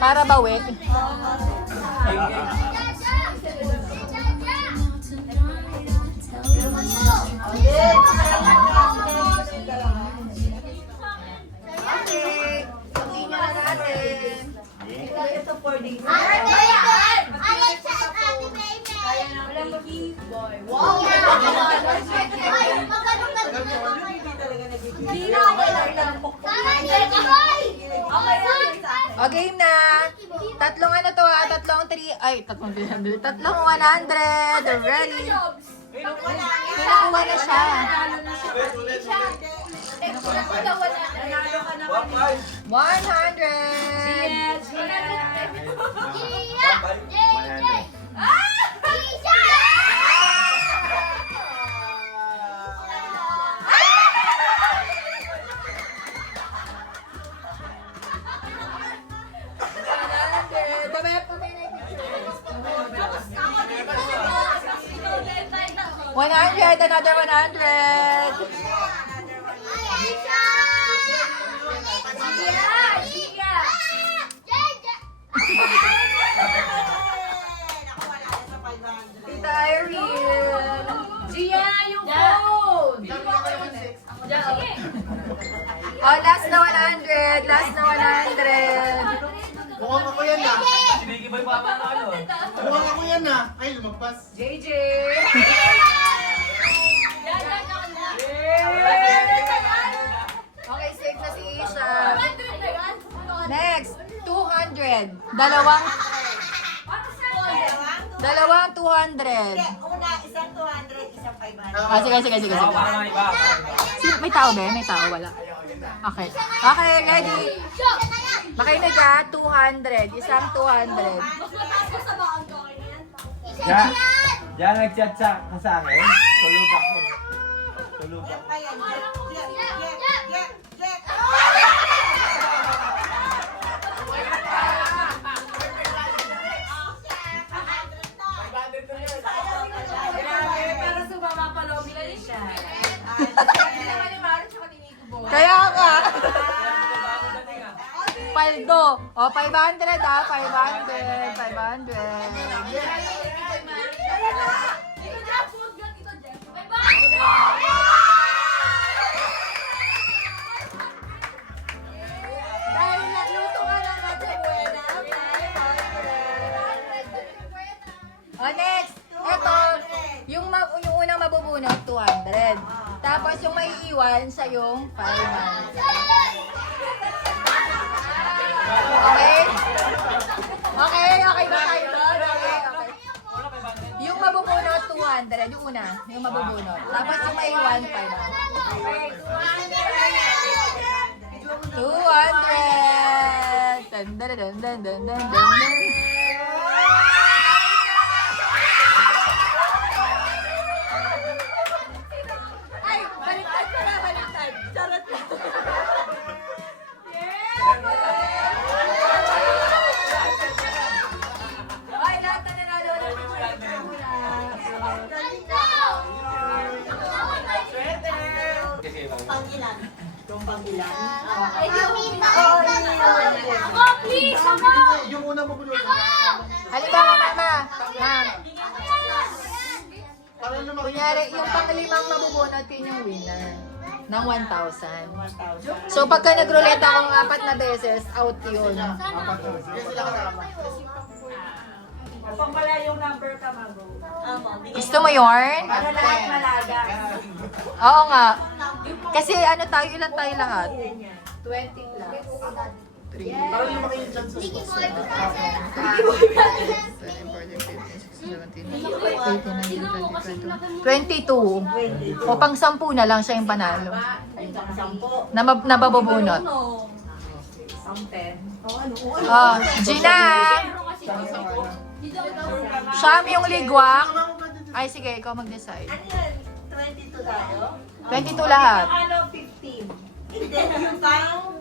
Para bawi. Ito 4 days. Ate Mayben! Alexa at Ate Mayben! Wow! Ay, magkano ka dito? Hindi na ako Tama, Dirty Boy! O, game na. Tatlong ano to ah, tatlong 3, ay, tatlong 300. Tatlong 100. Ready? Pinakuha na siya. Nanalo ka na kami. 100. Gia! JJ! Isa! Babaya po may Ako dito. 100. Ano another 100. Tita Irene. Gia, yung phone! Oh, last na 100. Last na 100. Mukhang ako yan ah. Sinigi ba yung papa na ano? Mukhang ako yan ah. Ay, lumagpas. JJ. Okay, safe na si Isha. Next, 200. Dalawang 200. Una, isang 200, isang 500. Ah, sige. Para mga iba. May tao ba? May tao, wala. Okay. Okay, ready? Makinig ka, 200. Isang 200. Diyan nag-chat ka sa akin. Tulog ako. Tulog ako. Kaya, Pero sumama pa loob nila ni siya. Kaya ka. Paldo. O, 500 ah. 500. Dahil nagluto ka ng Noche Buena, 500. O, next. Ito, yung unang mabubunot, 200. Tapos yung may iwan, siya yung 500. Okay? Okay ba kayo doon? Okay. Yung mabubunot, 200. Yung una, yung mabubunot. Tapos yung may iwan, 500. 200! Dun, dun, dun, dun, dun, dun, dun. Ay, baliktad ko na, baliktad. Charot lang. Ay, lahat na nanalo na ng Pangilan. Itong pangilan. Ako, please! Ako! Yung unang mabulot. Halimbawa, mama. Ma'am. Para naman. Kunyari, yung panglimang mabubunot, yun yung winner. Ng 1,000. So, pagka nagruleta akong 4 na beses, out yun. Yan sila kasama. Pang malayong number ka, Mago. Gusto mo yun? Para lahat malaga. Oo nga. Kasi ano tayo, ilan tayo lahat? 20 plus. Para lumaki yung chance. 22. O pang 10 na lang siya yung panalo. Na mabubunot. Oh, Gina! Siyam yung ligwak. Ay, sige, ikaw mag-decide. Ano yan? 22 tayo? 22 lahat. Ano, 15? Hindi, yung pang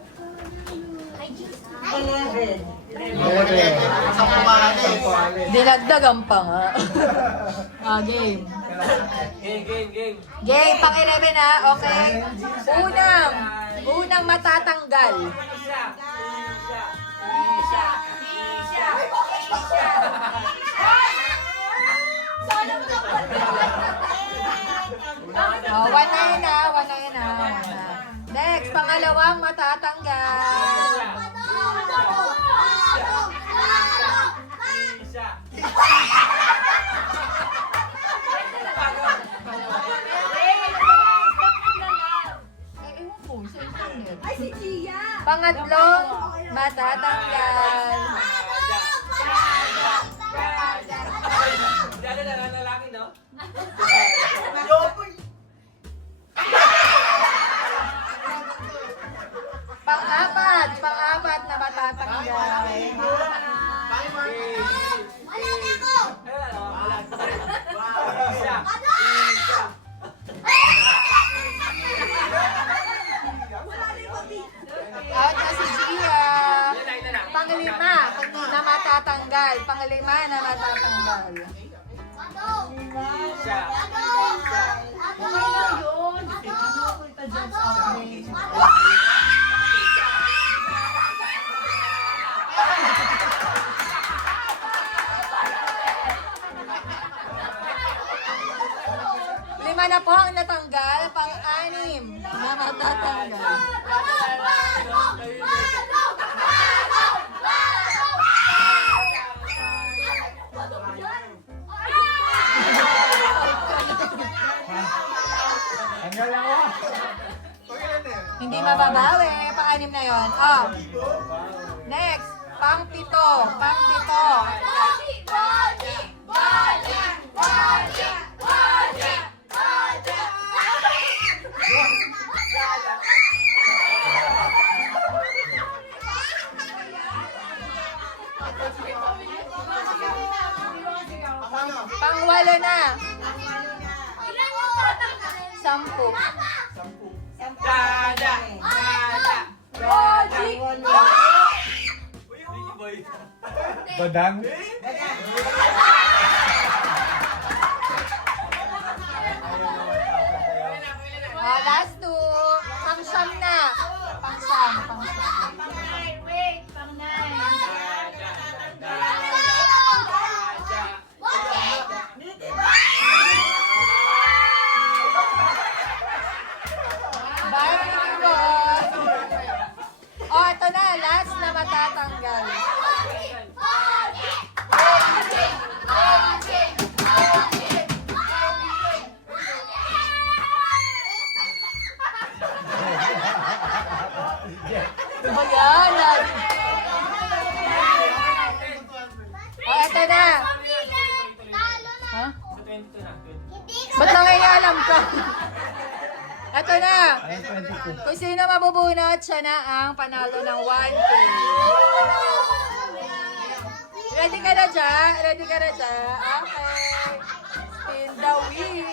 11. Sa pumahali. Dinagdagan pa nga. Game. Game. Game, pang 11 na, okay? Unang matatanggal. Oh, one na yun na. Next, pangalawang matatanggal. Ay, si Gia! Pangatlong matatanggal. Dali na lalaki, no? Pang-apat na matatanggal. Out na si Gia. Panglima na matatanggal. matatanggal. Tanggal ako. Hindi mababawi. Pang-anim na yon. Oh. Next. Pang-pito. Pang-pito. Pang-walo na. 10. Badang. Last 2. Pang-siyam na. Pang-siyam. Pang-siyam. Oh, ito na. Last na matatanggal. Ano ba yan? Oh, ito na. Ha? Ba't nangyayaalam ka? Ito na. Ayun, 22. Kung sino mabubunot, siya na ang panalo ng 1K. Ready ka na dyan? Ready ka na dyan? Okay. Spin the wheel.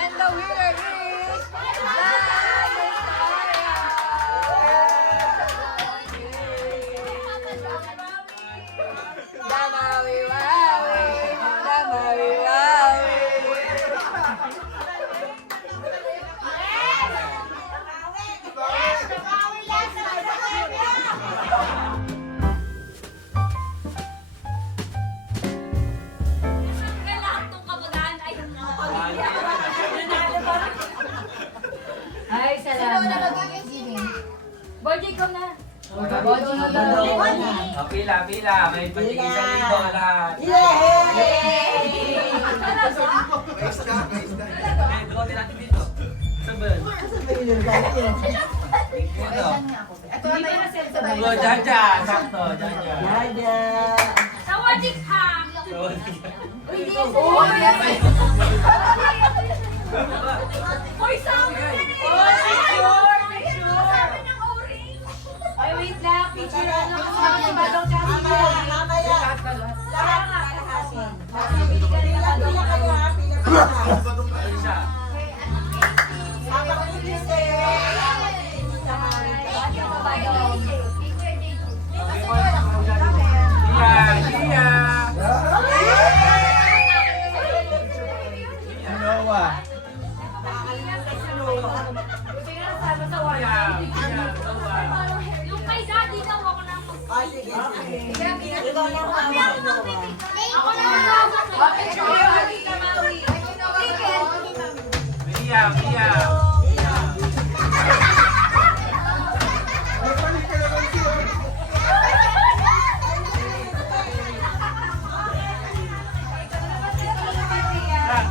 And the winner is Damawi-wawi, Damawi-wawi. Ay, salamat. Boji, ikaw na. Pila, pila. May pag-isa dito lahat. Drotin natin dito. Sabay. Ito. Jaja. Sakto, Jaja. Sawadik ha! Hoy, sabi na rin! Sabi ng orange! Ay, wait lang. Picture na ako sa mga badong Mamaya. Lahat kakahasin. Pila kayo ha. Pila kayo. Isa. Iya. Noah. Yung kay daddy daw ako na Sige. Ikaw na ang Ako na ang Iya, iya. Diyan!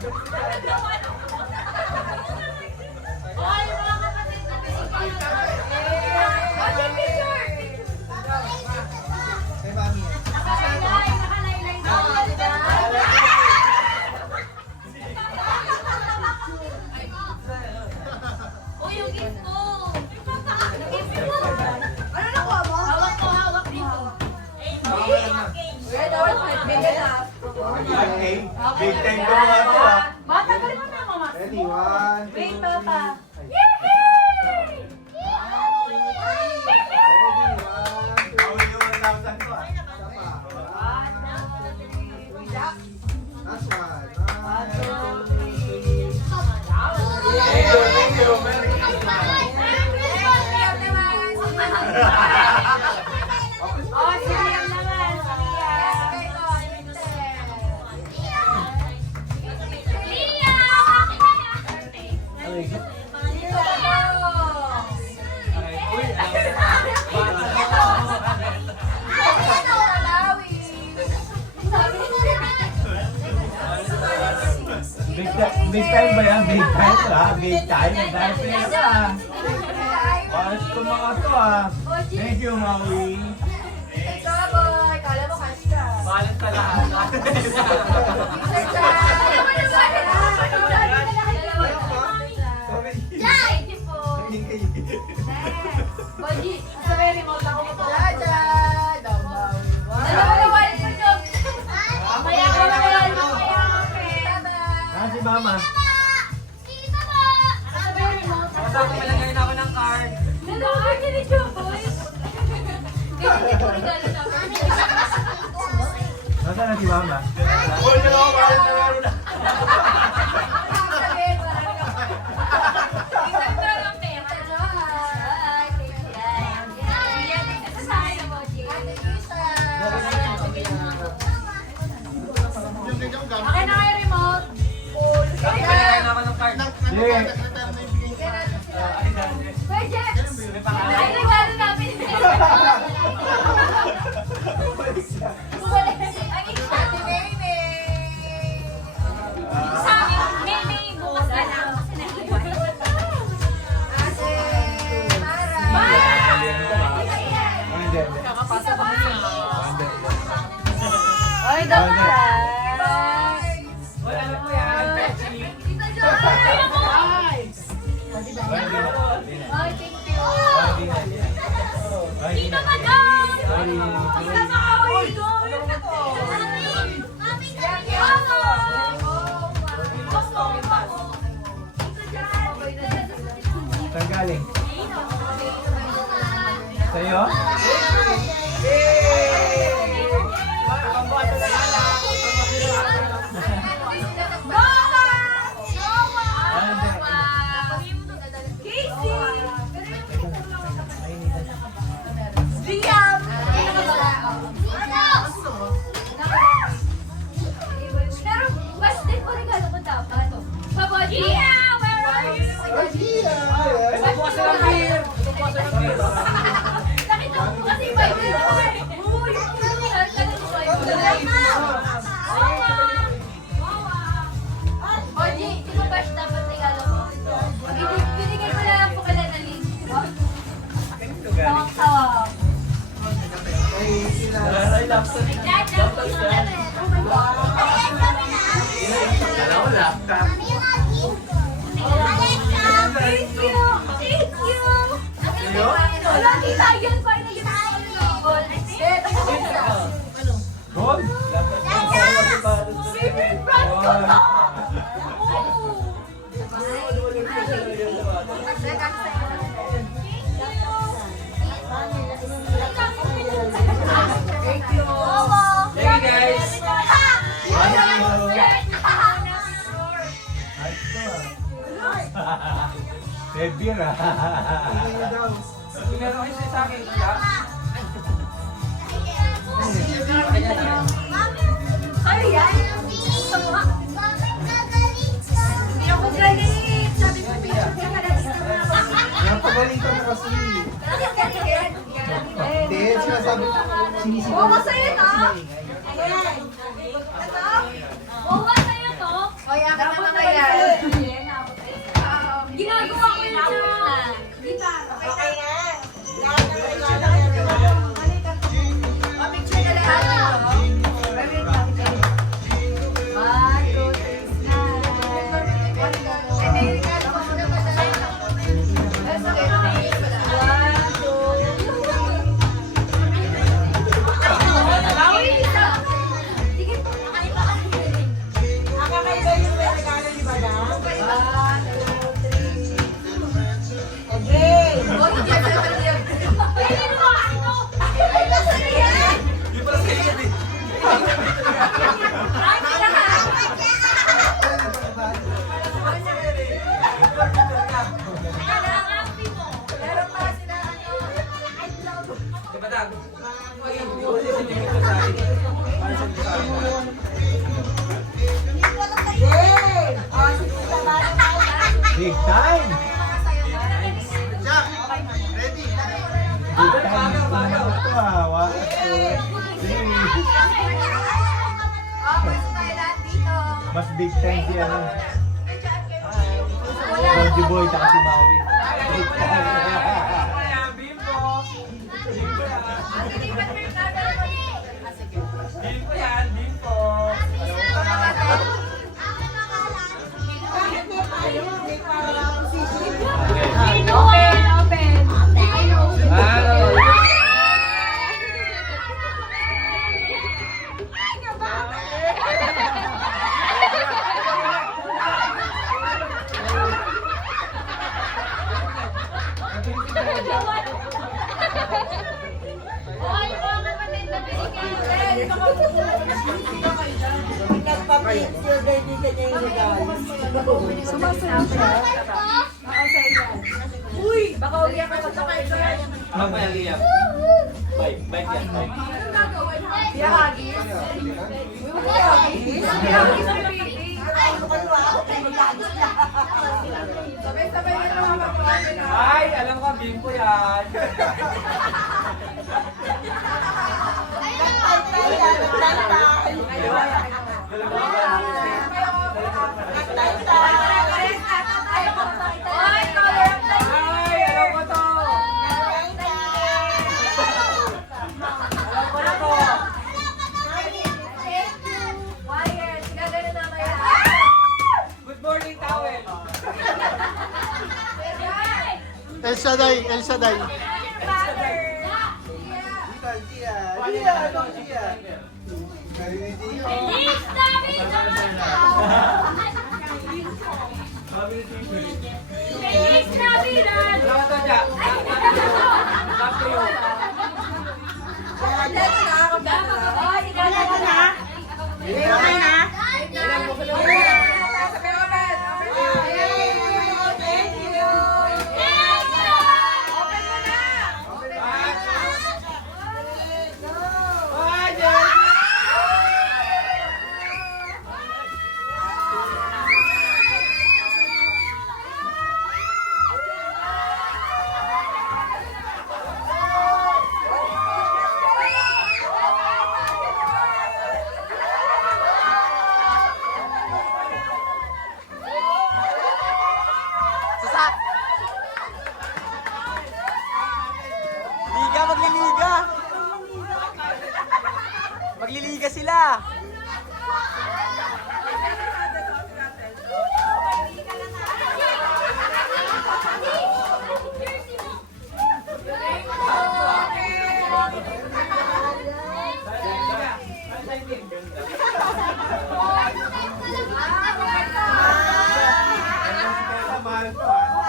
Hoy, mga kapatid na picture! Kay Mami. Nakalaylay daw. Uy, yung gift ko! Gift ko! Ano nakuha mo? Hawak ko, hawak dito. Big time ko mga to ah. Bata, galing mo na, mama. Ready, 1, 2, 3. Wait, Papa. Ready, 1, 2, 3. Awin yung 1,000 ko ah. Last one. 1, 2, 3. Thank you. Merry Christmas. Oh, si Liam naman. Big time ba yan? Big time ah. Big time. Dahil pera ah. Ayos ko mga to ah. Thank you, Maui. Balat sa lahat. Sorry. Naging kayo. Boji, sa may remote ako mo. Jaja! Dalawa na wala sa job. Mamaya ka na wala na kaya Ah, si Mama. Sa may remote. Malagay na ako ng card. Dalawa ka ni Joe, boys. Kasi ko regalo na. Nasaan na si Mama? Oh, hindi ako balat na meron na. Akin na kayo remote. Malagay na ako ng card. Yeah. Pwede. Ay, regalo namin. Sa amin, may bukas na lang. Kasi nag-iwan. Ay, dapat! Uy, alam mo yan. Ay, thank you. Tita Madam! Tita Makaway ko! Mami, thank you! Saan galing? Sa'yo? Pero, mas din ko regalo ko dapat. Babaji! Yeah! Where are you? Magbukas na ng beer. Magbukas na ng beer. Nakita ko po kasi by the way. Uy! Oji, sino ba siya dapat regalo mo? Binigay ko na lang po kala na link. Tawag-tawag. Ay, sila. Ay, laptop. Laptop yan. Kala ko laptop. Thank you! Thank you! Sa'yo? Wala, kita yan pa na yung Gold? favorite brand ko to! Thank you! Thank you, guys. Beer ah. Tingnan niyo daw. Meron kayo sa akin. Kuya. Ano yan? Sama. Hindi ako galit. Sabi ko, picture ka na dito. Napagaling ka na kasi. Hindi, sinasabi ko. Sinisigaw. Oo, masaya na. Ayan. Ito? Oo, masaya to. Hoy, akin na Big time! Jack, ready? Big time! Ito ah. 1, 2, 3. Mas big time si ano. Bonji Boy, tsaka si Maui. Big time. Ayan, Bimbo. Bimbo yan, Bimbo. Nagpa-picture, hindi ka niya yung regalo. Sumasayaw siya. Mamaya, Liam. Bike yan, bike. Ay, alam ko, Bimbo yan. Ay, alam ko to. Alam ko na to. Good morning, towel. El Shaddai, El Shaddai. Alam ko to, Jack. Up to you. Ay, Jack. Liga, magliliga. Magliliga sila. Mahal to ah.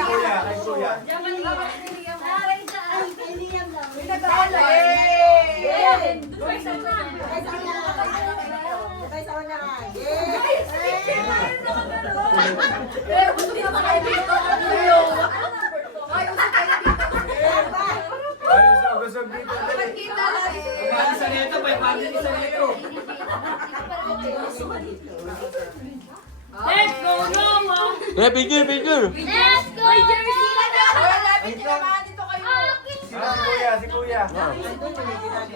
Kuya, kay Kuya. Ayos na, gusto dito. Isa nito, may pati isa nito. Let's go, Noah! Picture, picture. Let's go! May jersey na na! Si Kuya.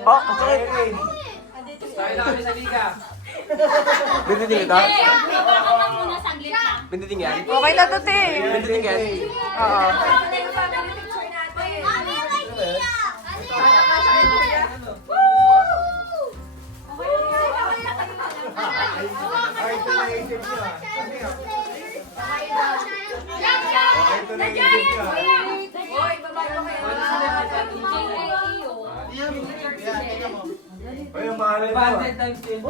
Oh, sakit. Tayo na kami sa liga. Bintiting ito? Baka ka muna saglit lang. Bintiting yan? Okay na to, te. Bintiting yan? Oo. Ay, ito na isip niyo ah. Ito na isip niyo ah. Ay, ang mahal ito ah. 500 times 10.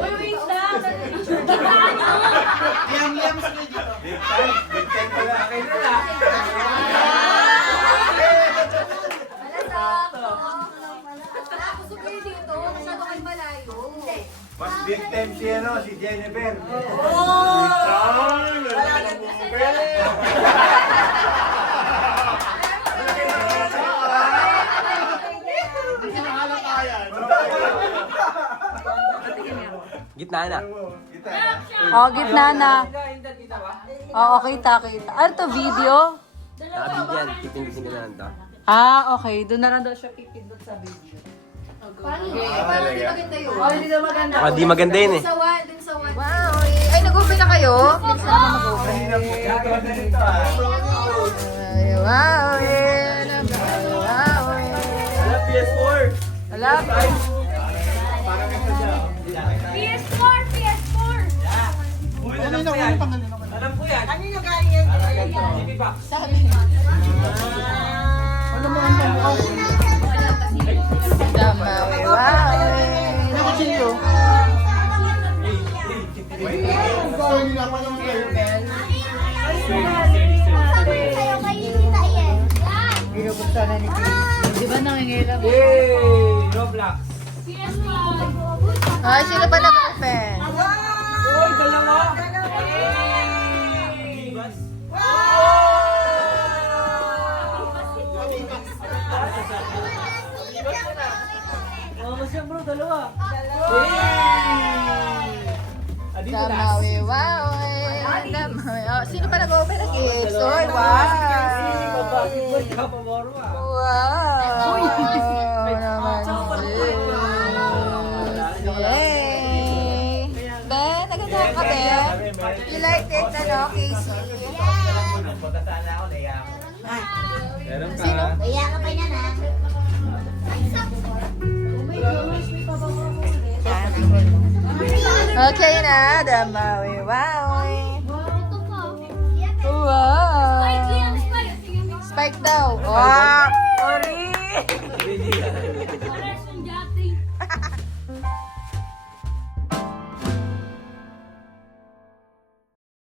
Liam, sige dito. Big time pala. Akin na lang. Alas, Busog kayo dito. Masyado kayo malayo. Hindi. Mas big time si si Jennifer. Gitna na. Oh, gitna na. Kita ba? Oo, kita. Ano to, video? Nakabigyan. Titingin ka na lang to. Ah, okay. Doon na lang daw siya pipindot sa video. Paano di maganda yun? Oh, hindi daw maganda. Ah, di maganda yun eh. Sa one, dun sa one. Wow. Ay, nag-open na kayo? Bilis na naman mag-open. Kanina po. Gagawa na nito Ay, wow. Wow. Wala, PS4. Wala. Parang ito siya. PS4! PS4! Uy, alam ko yan. Alam ko yan. Kanino galing yan? TV box. Damawi, wow. Sa'yo kayo kita yan. Binubuksan na ni Kim. Di ba nangingilap? Yay! Roblox. PS5! Ay, sino pa nag-open? Uy, dalawa. Oh, masya bro, dalawa. Adidas. Damawi, wow. Damawi. Oh, sino pa nag-open ng gifts? Oy, wow. Wow. Naman, sis. Yay. Ben, naganda ka, Ben? You like it, ano, Casey? Punta sana ako, naiya ako. Meron ka. Sino? Kaya ka pa niyan ha. Okay na, Damawi, wow. Ito pa. Wow. Spike yan, Spike. Sige, mix. Spike daw. Wow.